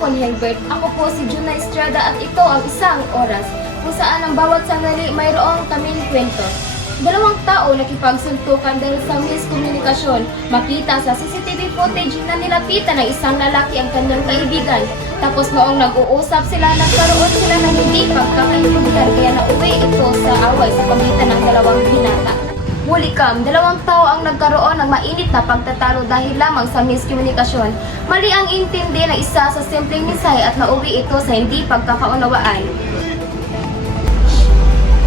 hapon, Hilbert. Ako po si Juna Estrada at ito ang isang oras kung saan ang bawat sandali mayroong kaming kwento. Dalawang tao nakipagsuntukan dahil sa miskomunikasyon. Makita sa CCTV footage na nilapitan ng isang lalaki ang kanyang kaibigan. Tapos noong nag-uusap sila, nagkaroon sila ng hindi pagkakaintindihan kaya nauwi ito sa away sa pagitan ng dalawang binata. Muli dalawang tao ang nagkaroon ng mainit na pagtatalo dahil lamang sa miskomunikasyon. Mali ang intindi ng isa sa simpleng mensahe at nauwi ito sa hindi pagkakaunawaan.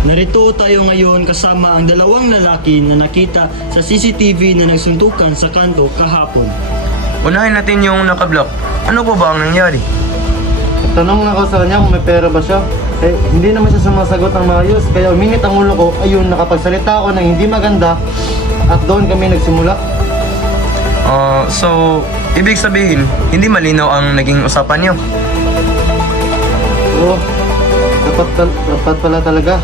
Narito tayo ngayon kasama ang dalawang lalaki na nakita sa CCTV na nagsuntukan sa kanto kahapon. Unahin natin yung nakablock. Ano po ba ang nangyari? Tanong na ako sa kanya kung may pera ba siya. Hindi naman siya sumasagot ng maayos. Kaya uminit ang ulo ko. Ayun, nakapagsalita ako ng hindi maganda. At doon kami nagsimula. So, ibig sabihin, hindi malinaw ang naging usapan niyo. Oo, dapat pala talaga.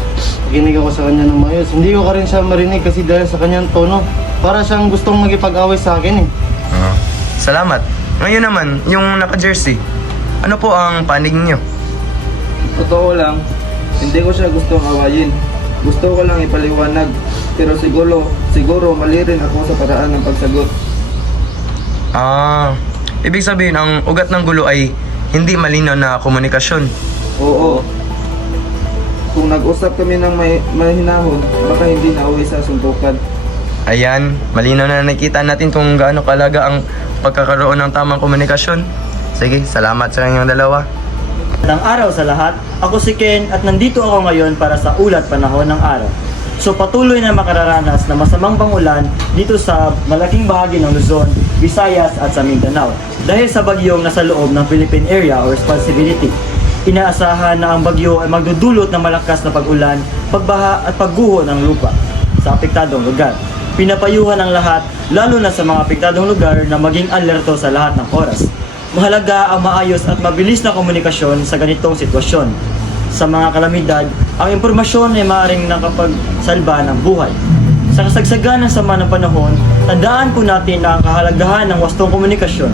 Ginig ako sa kanya ng maayos. Hindi ko ka rin siya marinig kasi dahil sa kanyang tono. Para siyang gustong magipag-away sa akin eh. Salamat. Ngayon naman, yung naka-jersey. Ano po ang panig niyo? Totoo lang, hindi ko siya gustong awayin. Gusto ko lang ipaliwanag. Pero siguro mali rin ako sa paraan ng pagsagot. Ibig sabihin, ang ugat ng gulo ay hindi malinaw na komunikasyon. Oo. Kung nag-usap kami ng mahinahon, baka hindi na uwi sa suntukan. Ayan, malinaw na nakita natin kung gaano kalaga ang pagkakaroon ng tamang komunikasyon. Sige, salamat sa inyong dalawa. Magandang araw sa lahat. Ako si Ken at nandito ako ngayon para sa ulat panahon ng araw. So patuloy na makararanas na masamang pangulan dito sa malaking bahagi ng Luzon, Visayas at sa Mindanao dahil sa bagyong nasa loob ng Philippine Area of Responsibility. Inaasahan na ang bagyo ay magdudulot ng malakas na pag-ulan, pagbaha at pagguho ng lupa sa apektadong lugar. Pinapayuhan ang lahat, lalo na sa mga apektadong lugar na maging alerto sa lahat ng oras. Mahalaga ang maayos at mabilis na komunikasyon sa ganitong sitwasyon. Sa mga kalamidad, ang impormasyon ay maaaring nakapagsalba ng buhay. Sa kasagsagan ng sama ng panahon, tandaan po natin na ang kahalagahan ng wastong komunikasyon.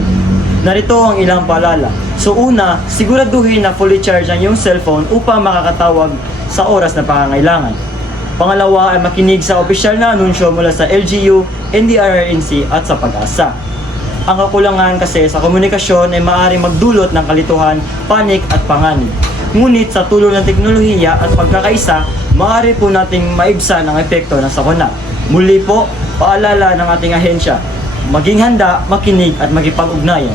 Narito ang ilang paalala. So una, siguraduhin na fully charged ang iyong cellphone upang makakatawag sa oras na pangangailangan. Pangalawa ay makinig sa opisyal na anunsyo mula sa LGU, NDRRNC at sa Pag-asa. Ang kakulangan kasi sa komunikasyon ay maaaring magdulot ng kalituhan, panik at panganib. Ngunit sa tulong ng teknolohiya at pagkakaisa, maaari po nating maibsan ang epekto ng sakuna. Muli po, paalala ng ating ahensya, maging handa, makinig at magipag-ugnayan.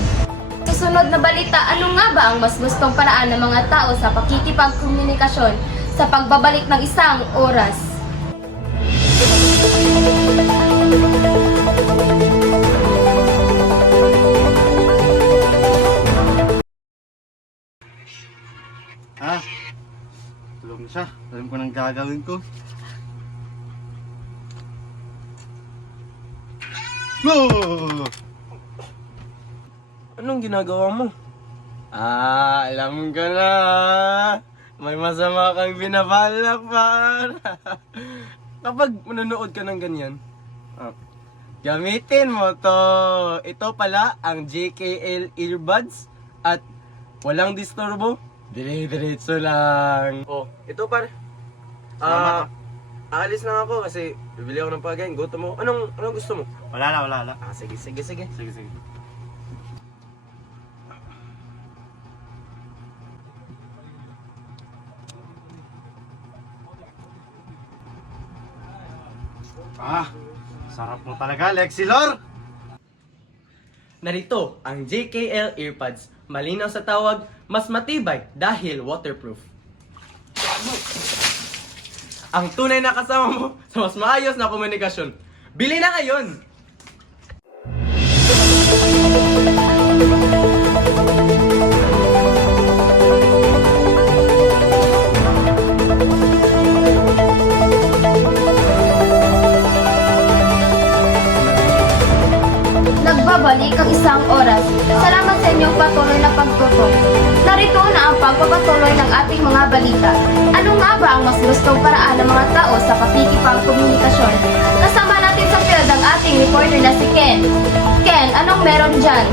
Susunod na balita, ano nga ba ang mas gustong paraan ng mga tao sa pakikipagkomunikasyon sa pagbabalik ng isang oras? Tulong siya. Alam ko nang gagawin ko. No! Anong ginagawa mo? Alam ko na. May masama kang binabalak, par. Kapag manonood ka ng ganyan, gamitin mo to. Ito pala ang JKL earbuds at walang disturbo. Dire-diretso lang. Oh, ito par. Aalis lang ako kasi bibili ako ng pagkain. Gutom mo. Anong gusto mo? Wala na. Sige. Sige. Sarap mo talaga, Lexilor! Narito ang JKL earbuds. Malinaw sa tawag, mas matibay dahil waterproof. Ang tunay na kasama mo sa mas maayos na komunikasyon. Bili na ngayon! Nagbabalik ang isang oras. Salamat sa inyong patuloy na pagtutok. Narito na ang pagpapatuloy ng ating mga balita. Ano nga ba ang mas gustong paraan ng mga tao sa pakikipagkomunikasyon? Kasama natin sa field ang ating reporter na si Ken. Ken, anong meron dyan?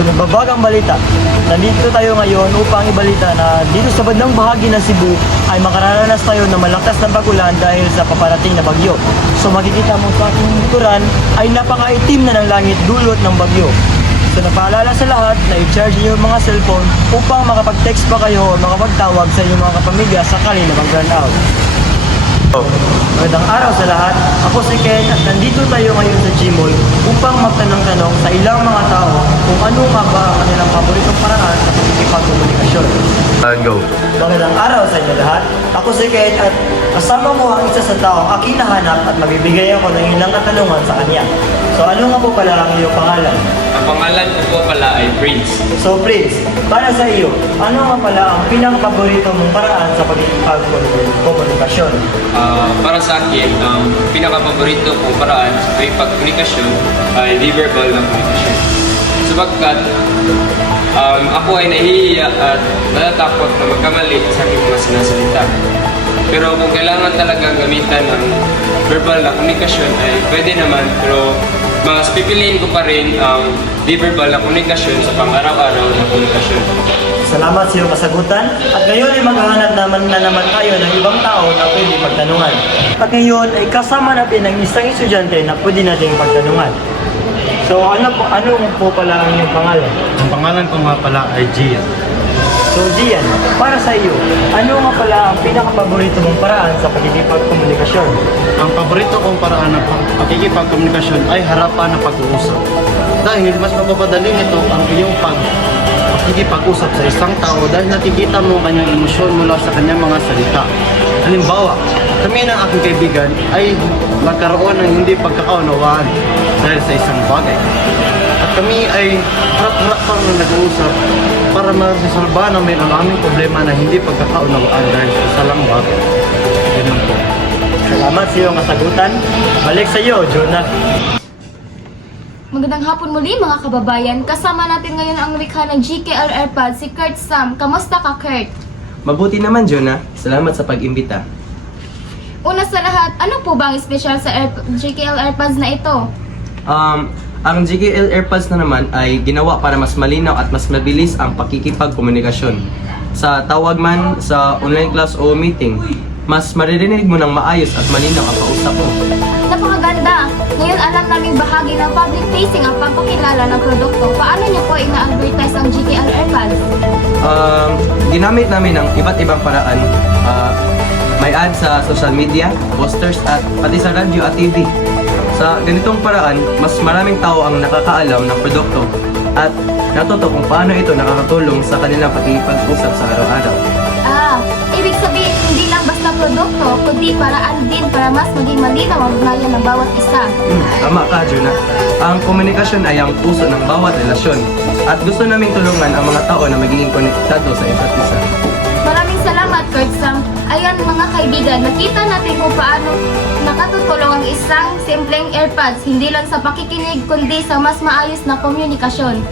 So nagbabagang balita, nandito tayo ngayon upang ibalita na dito sa bandang bahagi ng Cebu ay makararanas tayo ng malakas na bagulan dahil sa paparating na bagyo. So makikita mo sa aking likuran ay napakaitim na ng langit dulot ng bagyo. So napaalala sa lahat na i-charge niyo yung mga cellphone upang makapag-text pa kayo o makapagtawag sa inyong mga kapamilya sakali na mag-run out. Magandang araw sa lahat. Ako si Ken at nandito tayo ngayon sa Gmall upang magtanong-tanong sa ilang mga tao kung ano nga ba ang kanilang paboritong paraan sa pagkikipagkomunikasyon. Go. Magandang araw sa inyo lahat. Ako si Ken at kasama mo ang isa sa taong aking nahanap at mabibigay ako ng ilang katanungan sa kanya. So ano nga po pala ang iyong pangalan? Ang pangalan ko po pala ay Prince. So Prince, para sa iyo, ano nga pala ang pinaka-paborito mong paraan sa pagkikipagkomunikasyon? Para sa akin, ang pinaka-paborito kong paraan sa pagkomunikasyon ay verbal na komunikasyon. Sapagkat ako ay nahihiya at natatakot na magkamali sa aking mga sinasalita. Pero kung kailangan talaga gamitan ng verbal na komunikasyon ay pwede naman, pero mas pipiliin ko pa rin ang verbal na komunikasyon sa pang-araw-araw na komunikasyon. Salamat sa iyong kasagutan at ngayon ay maghahanap naman tayo ng ibang tao na pwede pagtanungan. At ngayon ay kasama natin ang isang estudyante na pwede nating pagtanungan. So ano po pala ang iyong pangalan? Ang pangalan ko nga pala ay Gian. So Gian, para sa iyo, ano nga pala ang pinaka-paborito mong paraan sa pagkikipagkomunikasyon? Ang paborito kong paraan ng pakikipagkomunikasyon ay harapan na pag-uusap. Dahil mas mapapadali nito ang iyong pakikipag-usap sa isang tao dahil nakikita mo ang kanyang emosyon mula sa kanyang mga salita. Halimbawa, kami ng aking kaibigan ay magkaroon ng hindi pagkakaunawaan dahil sa isang bagay. At kami ay harap-harap pang nag-uusap para masasalba namin ang aming problema na hindi pagkakaunawaan dahil sa isa lang bagay. Ganun po. Salamat sa iyong kasagutan. Balik sa iyo, Jonah. Magandang hapon muli mga kababayan. Kasama natin ngayon ang lumikha ng GKL Airpods, si Kurt Sam. Kamusta ka, Kurt? Mabuti naman, Jonah. Salamat sa pag-imbita. Una sa lahat, ano po ba ang special sa GKL Airpods na ito? Ang GKL AirPods na naman ay ginawa para mas malinaw at mas mabilis ang pakikipagkomunikasyon. Sa tawag man, sa online class o meeting, mas maririnig mo ng maayos at malinaw ang kausap mo. Napakaganda! Ngayon alam namin bahagi ng public facing ang pagpakilala ng produkto. Paano niyo po ina-advertise ang GKL Airpods? Ginamit namin ang iba't ibang paraan. May ads sa social media, posters at pati sa radyo at TV. Sa ganitong paraan, mas maraming tao ang nakakaalam ng produkto at natuto kung paano ito nakakatulong sa kanilang pakikipag-usap sa araw-araw. Ibig sabihin hindi lang basta produkto, kundi paraan din para mas maging malinaw ang ugnayan ng bawat isa. Tama ka, Jonah. Ang komunikasyon ay ang puso ng bawat relasyon at gusto naming tulungan ang mga tao na magiging konektado sa isa't isa. Maraming salamat, Kurt Sam. Ayan mga kaibigan, nakita natin kung paano nakatutulong ang isang simpleng AirPods hindi lang sa pakikinig kundi sa mas maayos na komunikasyon.